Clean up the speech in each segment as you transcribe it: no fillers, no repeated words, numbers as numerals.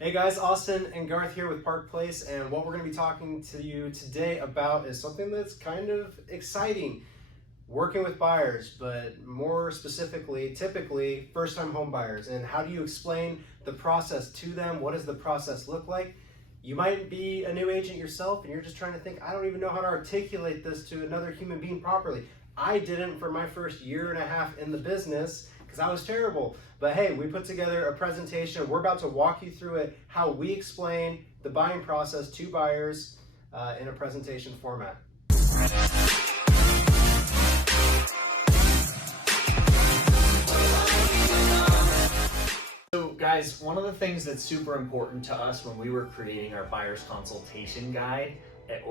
Hey guys, Austin and Garth here with Park Place, and what we're going to be talking to you today about is something that's kind of exciting. Working with buyers, but more specifically, typically first-time home buyers, and how do you explain the process to them? What does the process look like? You might be a new agent yourself and you're just trying to think, I don't even know how to articulate this to another human being properly. I didn't for my first year and a half in the business because I was terrible. But hey, we put together a presentation. We're about to walk you through it, how we explain the buying process to buyers in a presentation format. So guys, one of the things that's super important to us when we were creating our buyer's consultation guide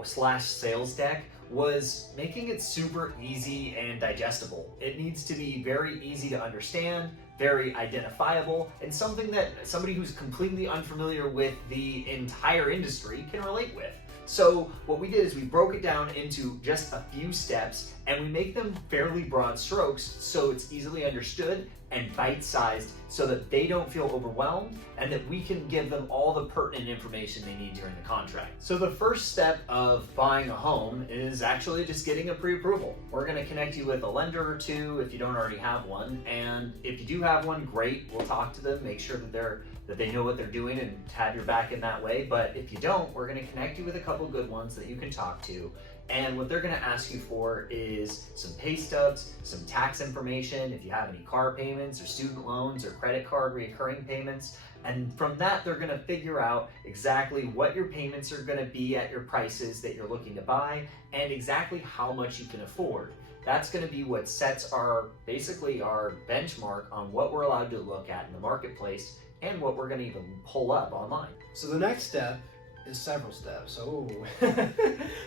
slash sales deck was making it super easy and digestible. It needs to be very easy to understand, very identifiable, and something that somebody who's completely unfamiliar with the entire industry can relate with. So what we did is we broke it down into just a few steps and we make them fairly broad strokes so it's easily understood and bite-sized so that they don't feel overwhelmed and that we can give them all the pertinent information they need during the contract. So the first step of buying a home is actually just getting a pre-approval. We're going to connect you with a lender or two if you don't already have one, and if you do have one, great. We'll talk to them, make sure that they know what they're doing and have your back in that way. But if you don't, we're going to connect you with a couple good ones that you can talk to. And what they're going to ask you for is some pay stubs, some tax information, if you have any car payments or student loans or credit card recurring payments. And from that, they're going to figure out exactly what your payments are going to be at your prices that you're looking to buy and exactly how much you can afford. That's going to be what sets basically our benchmark on what we're allowed to look at in the marketplace and what we're going to even pull up online. So the next step is several steps. Oh.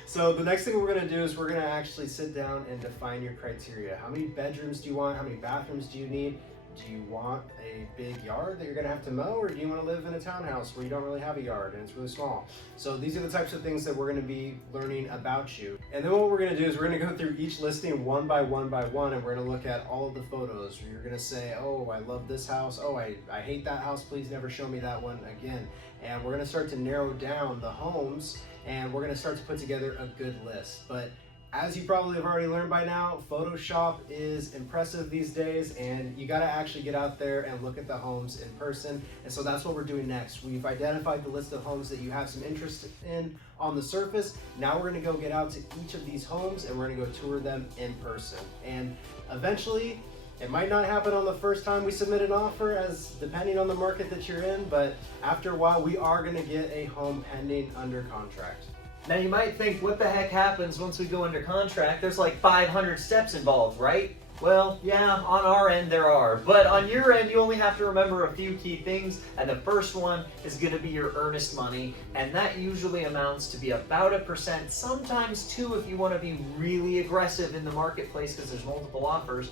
So the next thing we're going to do is we're going to actually sit down and define your criteria. How many bedrooms do you want? How many bathrooms do you need? Do you want a big yard that you're going to have to mow, or do you want to live in a townhouse where you don't really have a yard and it's really small? So these are the types of things that we're going to be learning about you. And then what we're going to do is we're going to go through each listing one by one, and we're going to look at all of the photos. You're going to say, oh, I love this house. Oh, I hate that house. Please never show me that one again. And we're going to start to narrow down the homes, and we're going to start to put together a good list. But as you probably have already learned by now, Photoshop is impressive these days, and you got to actually get out there and look at the homes in person. And so that's what we're doing next. We've identified the list of homes that you have some interest in on the surface. Now we're going to go get out to each of these homes and we're going to go tour them in person. And eventually, it might not happen on the first time we submit an offer, as depending on the market that you're in, but after a while we are going to get a home pending under contract. Now you might think, what the heck happens once we go under contract? There's like 500 steps involved, right? Well, yeah, on our end there are, but on your end you only have to remember a few key things, and the first one is going to be your earnest money, and that usually amounts to be about 1%, sometimes 2% if you want to be really aggressive in the marketplace because there's multiple offers,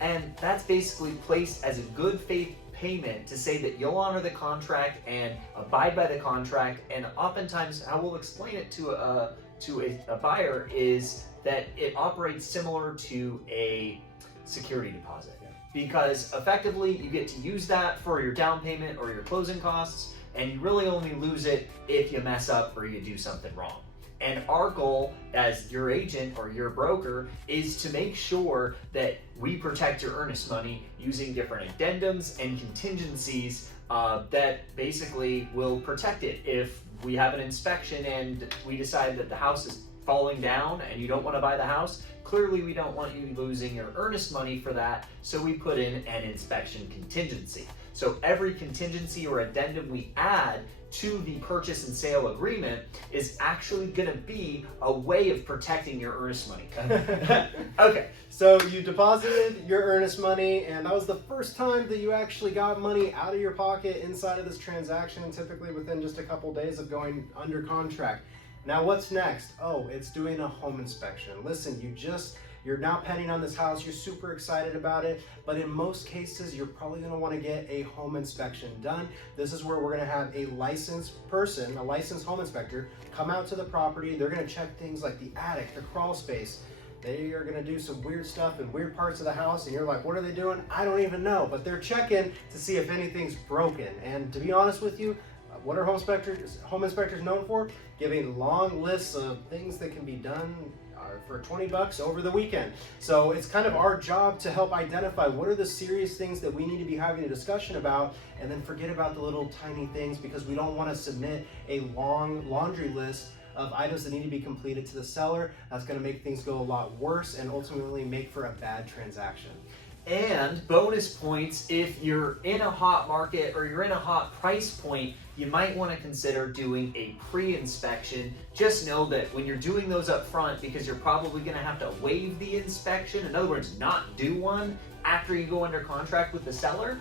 and that's basically placed as a good faith payment to say that you'll honor the contract and abide by the contract. And oftentimes how we'll explain it to a buyer is that it operates similar to a security deposit, because effectively you get to use that for your down payment or your closing costs, and you really only lose it if you mess up or you do something wrong. And our goal as your agent or your broker is to make sure that we protect your earnest money using different addendums and contingencies that basically will protect it. If we have an inspection and we decide that the house is falling down and you don't want to buy the house, clearly we don't want you losing your earnest money for that, so we put in an inspection contingency. So every contingency or addendum we add to the purchase and sale agreement is actually going to be a way of protecting your earnest money. Okay, so you deposited your earnest money, and that was the first time that you actually got money out of your pocket inside of this transaction, and typically within just a couple days of going under contract. Now what's next? Oh, it's doing a home inspection. Listen, you're now pending on this house, you're super excited about it, but in most cases, you're probably gonna wanna get a home inspection done. This is where we're gonna have a licensed person, a licensed home inspector, come out to the property. They're gonna check things like the attic, the crawl space. They are gonna do some weird stuff in weird parts of the house, and you're like, what are they doing? I don't even know, but they're checking to see if anything's broken. And to be honest with you, what are home inspectors known for? Giving long lists of things that can be done for $20 over the weekend. So it's kind of our job to help identify what are the serious things that we need to be having a discussion about, and then forget about the little tiny things, because we don't want to submit a long laundry list of items that need to be completed to the seller. That's going to make things go a lot worse and ultimately make for a bad transaction. And bonus points, if you're in a hot market or you're in a hot price point, you might want to consider doing a pre-inspection. Just know that when you're doing those up front, because you're probably going to have to waive the inspection, in other words, not do one after you go under contract with the seller,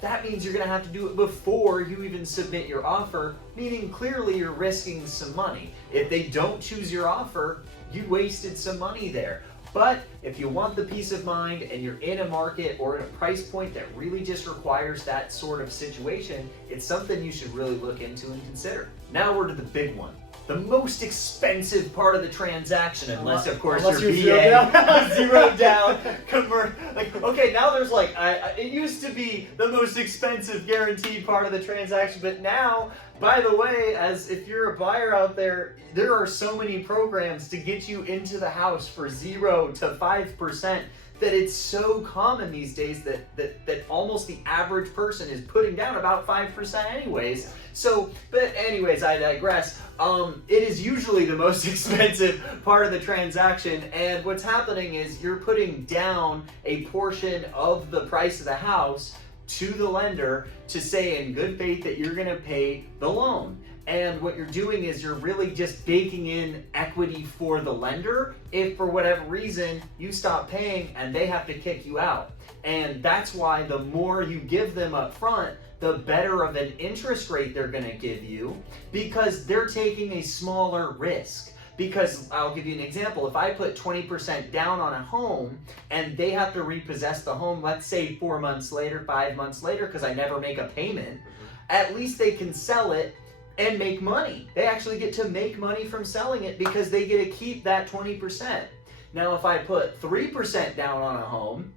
that means you're going to have to do it before you even submit your offer, meaning clearly you're risking some money. If they don't choose your offer, you wasted some money there. But if you want the peace of mind and you're in a market or in a price point that really just requires that sort of situation, it's something you should really look into and consider. Now we're to the big one. The most expensive part of the transaction, unless of course your VA zeroed down. Okay, now there's it used to be the most expensive guaranteed part of the transaction, but now, by the way, as if you're a buyer out there, there are so many programs to get you into the house for 0 to 5%. That it's so common these days that almost the average person is putting down about 5% anyways. So, but anyways, I digress. It is usually the most expensive part of the transaction, and what's happening is you're putting down a portion of the price of the house to the lender to say in good faith that you're going to pay the loan. And what you're doing is you're really just baking in equity for the lender if for whatever reason you stop paying and they have to kick you out. And that's why the more you give them up front, the better of an interest rate they're going to give you, because they're taking a smaller risk. Because I'll give you an example. If I put 20% down on a home and they have to repossess the home, let's say 4 months later, 5 months later, because I never make a payment, at least they can sell it and make money. They actually get to make money from selling it because they get to keep that 20%. Now, if I put 3% down on a home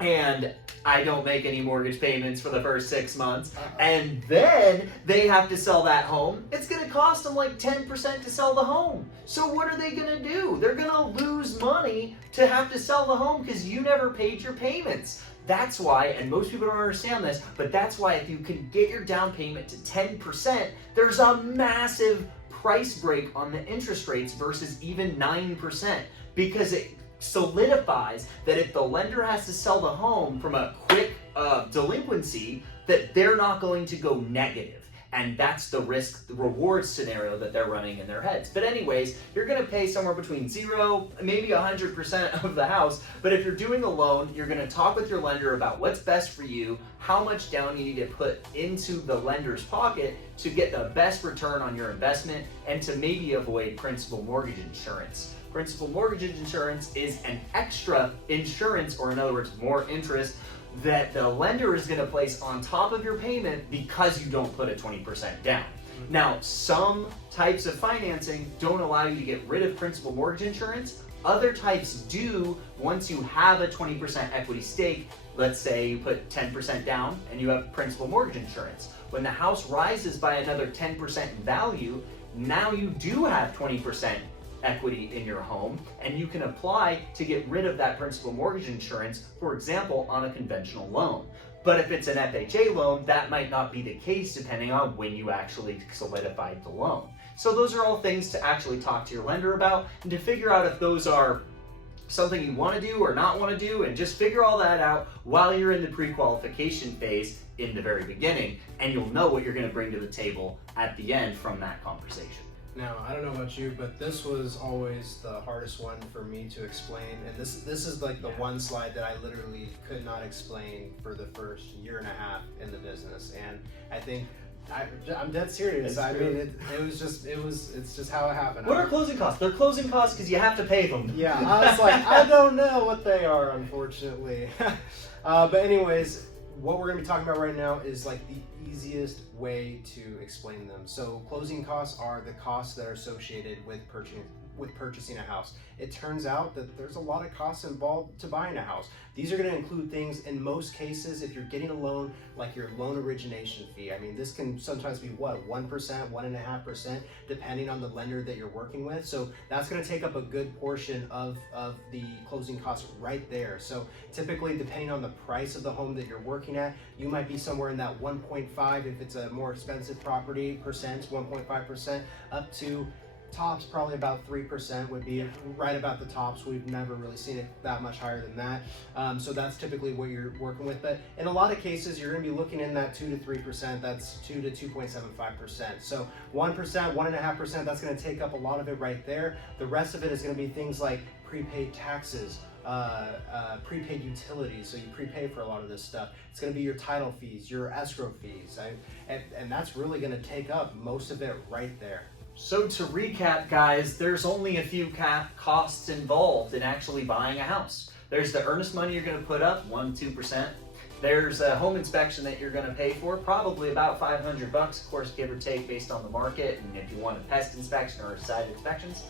and I don't make any mortgage payments for the first 6 months, and then they have to sell that home, it's gonna cost them like 10% to sell the home. So what are they gonna do? They're gonna lose money to have to sell the home because you never paid your payments. That's why, and most people don't understand this, but that's why if you can get your down payment to 10%, there's a massive price break on the interest rates versus even 9%, because it solidifies that if the lender has to sell the home from a quick delinquency, that they're not going to go negative. And that's the risk, the reward scenario that they're running in their heads. But anyways, you're gonna pay somewhere between 0, maybe 100% of the house. But if you're doing a loan, you're gonna talk with your lender about what's best for you, how much down you need to put into the lender's pocket to get the best return on your investment, and to maybe avoid principal mortgage insurance. Principal mortgage insurance is an extra insurance, or in other words, more interest, that the lender is going to place on top of your payment because you don't put a 20% down. Now, some types of financing don't allow you to get rid of principal mortgage insurance. Other types do once you have a 20% equity stake. Let's say you put 10% down and you have principal mortgage insurance. When the house rises by another 10% in value, now you do have 20% equity in your home, and you can apply to get rid of that principal mortgage insurance, for example, on a conventional loan. But if it's an FHA loan, that might not be the case depending on when you actually solidified the loan. So those are all things to actually talk to your lender about, and to figure out if those are something you want to do or not want to do, and just figure all that out while you're in the pre-qualification phase in the very beginning, and you'll know what you're going to bring to the table at the end from that conversation. Now, I don't know about you, but this was always the hardest one for me to explain. And this is like the one slide that I literally could not explain for the first year and a half in the business. And I think I'm dead serious. I mean, it's just how it happened. What are closing costs? They're closing costs because you have to pay them. Yeah, I was like, I don't know what they are, unfortunately. But anyways, what we're going to be talking about right now is like the easiest way to explain them. So closing costs are the costs that are associated with with purchasing a house. It turns out that there's a lot of costs involved to buying a house. These are going to include things, in most cases, if you're getting a loan, like your loan origination fee. I mean, this can sometimes be what, 1%, 1.5%, depending on the lender that you're working with. So that's going to take up a good portion of the closing costs right there. So typically, depending on the price of the home that you're working at, you might be somewhere in that 1.5 if it's a more expensive property, 1.5%, up to tops probably about 3% would be right about the tops. We've never really seen it that much higher than that. So that's typically what you're working with. But in a lot of cases, you're going to be looking in that 2 to 3%. That's 2 to 2.75%. So 1%, 1.5%, that's going to take up a lot of it right there. The rest of it is going to be things like prepaid taxes, prepaid utilities, so you prepay for a lot of this stuff. It's going to be your title fees, your escrow fees, and that's really going to take up most of it right there. So to recap, guys, there's only a few costs involved in actually buying a house. There's the earnest money you're going to put up, 1-2%. There's a home inspection that you're going to pay for, probably about $500, of course, give or take based on the market, and if you want a pest inspection or site inspections.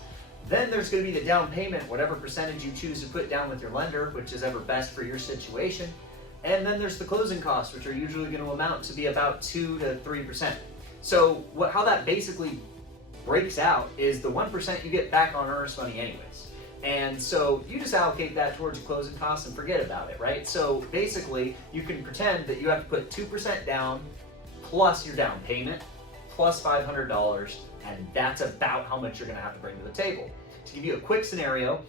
Then there's going to be the down payment, whatever percentage you choose to put down with your lender, which is ever best for your situation. And then there's the closing costs, which are usually going to amount to be about 2 to 3%. So how that basically breaks out is the 1% you get back on earnest money anyways. And so you just allocate that towards your closing costs and forget about it, right? So basically you can pretend that you have to put 2% down plus your down payment plus $500, and that's about how much you're gonna have to bring to the table. To give you a quick scenario,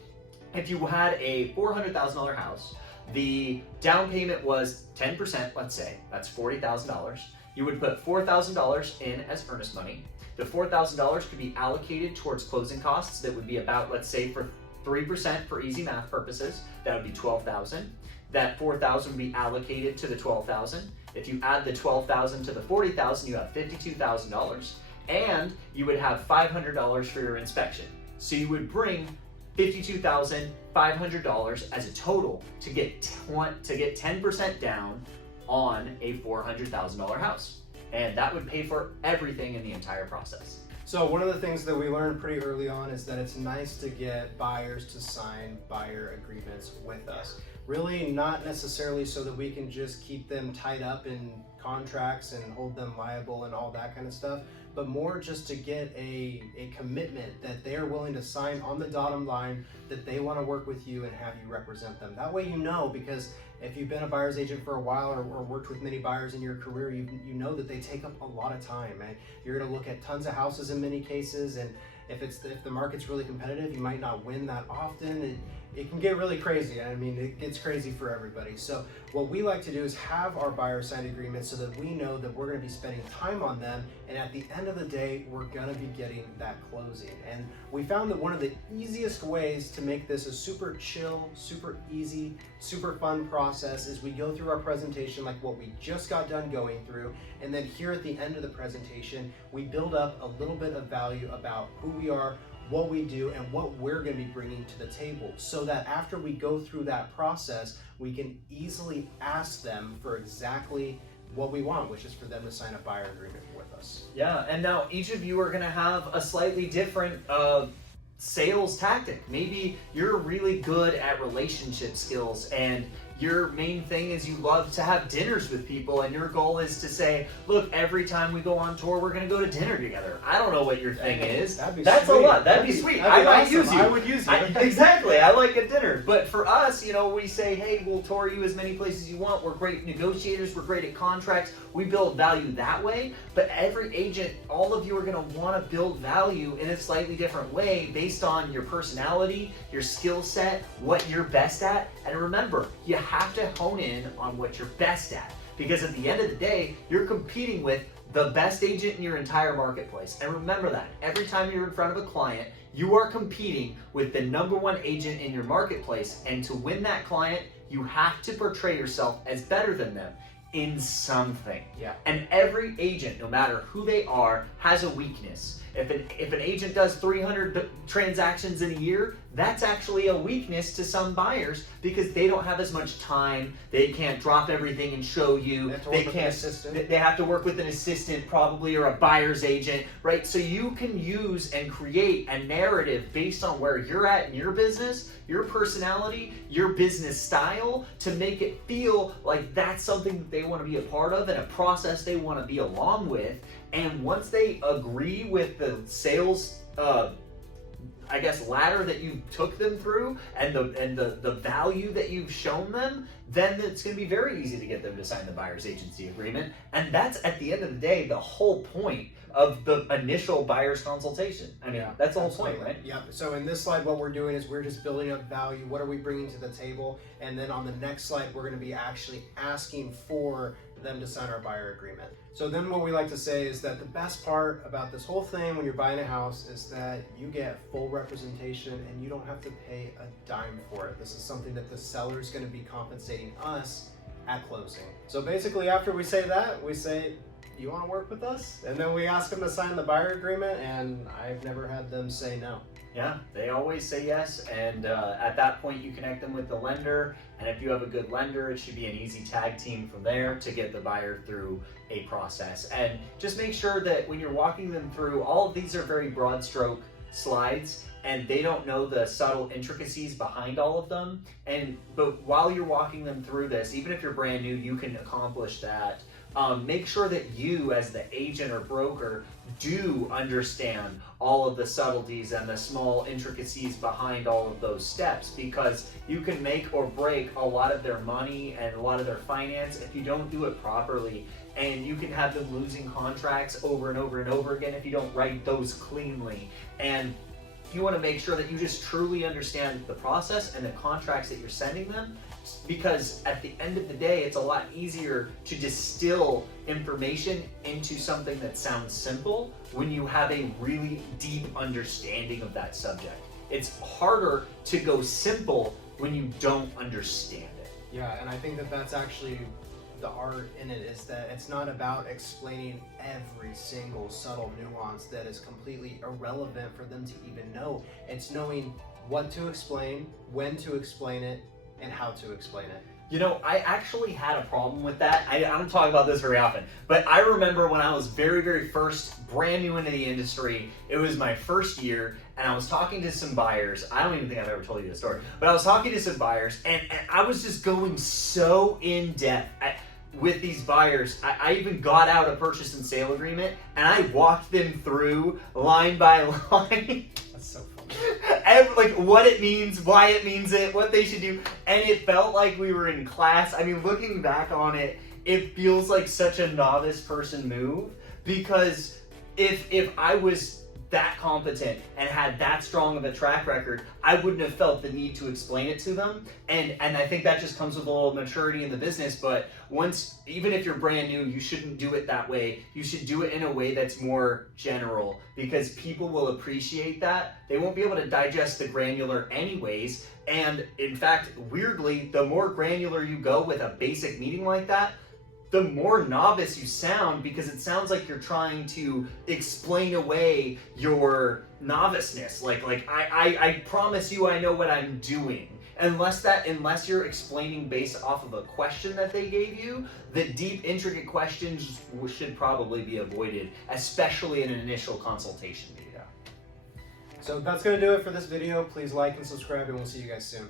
if you had a $400,000 house, the down payment was 10%, let's say, that's $40,000. You would put $4,000 in as earnest money. The $4,000 could be allocated towards closing costs. That would be about, let's say, for 3% for easy math purposes, that would be $12,000. That $4,000 would be allocated to the $12,000. If you add the $12,000 to the $40,000, you have $52,000, and you would have $500 for your inspection. So you would bring $52,500 as a total to get 10% down on a $400,000 house. And that would pay for everything in the entire process. So one of the things that we learned pretty early on is that it's nice to get buyers to sign buyer agreements with us. Really not necessarily so that we can just keep them tied up in contracts and hold them liable and all that kind of stuff, but more just to get a commitment that they are willing to sign on the dotted line that they want to work with you and have you represent them. That way you know, because if you've been a buyer's agent for a while or worked with many buyers in your career, you know that they take up a lot of time. And you're going to look at tons of houses in many cases, and if the market's really competitive, you might not win that often. It can get really crazy. I mean, it gets crazy for everybody. So what we like to do is have our buyers sign agreements so that we know that we're going to be spending time on them, and at the end of the day, we're going to be getting that closing. And we found that one of the easiest ways to make this a super chill, super easy, super fun process is we go through our presentation like what we just got done going through, and then here at the end of the presentation, we build up a little bit of value about who we are, what we do, and what we're going to be bringing to the table, so that after we go through that process, we can easily ask them for exactly what we want, which is for them to sign a buyer agreement with us. Yeah, and now each of you are going to have a slightly different sales tactic. Maybe you're really good at relationship skills, and your main thing is you love to have dinners with people, and your goal is to say, look, every time we go on tour, we're going to go to dinner together. I don't know what your thing is. That's sweet. A lot. That'd be sweet. I might use you. I would use you. Exactly. I like a dinner. But for us, we say, hey, we'll tour you as many places you want. We're great negotiators. We're great at contracts. We build value that way. But every agent, all of you are going to want to build value in a slightly different way based on your personality, your skill set, what you're best at. And remember, you have to hone in on what you're best at, because at the end of the day, you're competing with the best agent in your entire marketplace. And remember that every time you're in front of a client, you are competing with the #1 agent in your marketplace. And to win that client, you have to portray yourself as better than them. in something. Yeah. And every agent, no matter who they are, has a weakness. If an agent does 300 transactions in a year, that's actually a weakness to some buyers because they don't have as much time. They can't drop everything and show you. They have to work with an assistant probably, or a buyer's agent, right? So you can use and create a narrative based on where you're at in your business, your personality, your business style, to make it feel like that's something that they want to be a part of and a process they want to be along with. And once they agree with the sales, ladder that you took them through and the value that you've shown them, then it's going to be very easy to get them to sign the buyer's agency agreement. And that's, at the end of the day, the whole point of the initial buyer's consultation. I mean, that's the whole point, right? Yeah. So in this slide, what we're doing is we're just building up value. What are we bringing to the table? And then on the next slide, we're going to be actually asking for them to sign our buyer agreement. So then what we like to say is that the best part about this whole thing when you're buying a house is that you get full representation and you don't have to pay a dime for it. This is something that the seller is going to be compensating us at closing. So basically, after we say that, we say, you want to work with us? And then we ask them to sign the buyer agreement, and I've never had them say no. Yeah, they always say yes, and at that point you connect them with the lender, and if you have a good lender, it should be an easy tag team from there to get the buyer through a process. And just make sure that when you're walking them through, all of these are very broad stroke slides, and they don't know the subtle intricacies behind all of them. But while you're walking them through this, even if you're brand new, you can accomplish that. Make sure that you, as the agent or broker, do understand all of the subtleties and the small intricacies behind all of those steps, because you can make or break a lot of their money and a lot of their finance if you don't do it properly. And you can have them losing contracts over and over and over again if you don't write those cleanly. And you want to make sure that you just truly understand the process and the contracts that you're sending them, because at the end of the day, it's a lot easier to distill information into something that sounds simple when you have a really deep understanding of that subject. It's harder to go simple when you don't understand it. Yeah, and I think that that's actually the art in it, is that it's not about explaining every single subtle nuance that is completely irrelevant for them to even know. It's knowing what to explain, when to explain it, and how to explain it. You know, I actually had a problem with that. I don't talk about this very often, but I remember when I was very first, brand new into the industry, it was my first year, and I was talking to some buyers. I don't even think I've ever told you this story, but I was talking to some buyers, and I was just going so in depth with these buyers. I even got out a purchase and sale agreement, and I walked them through line by line. That's so funny. Like what it means, why it means it, what they should do, and it felt like we were in class. I mean, looking back on it, it feels like such a novice person move, because if I was that competent and had that strong of a track record, I wouldn't have felt the need to explain it to them. And I think that just comes with a little maturity in the business. But even if you're brand new, you shouldn't do it that way. You should do it in a way that's more general, because people will appreciate that. They won't be able to digest the granular anyways. And in fact, weirdly, the more granular you go with a basic meeting like that, the more novice you sound, because it sounds like you're trying to explain away your noviceness. Like I promise you I know what I'm doing. Unless you're explaining based off of a question that they gave you, the deep, intricate questions should probably be avoided, especially in an initial consultation video. So that's going to do it for this video. Please like and subscribe, and we'll see you guys soon.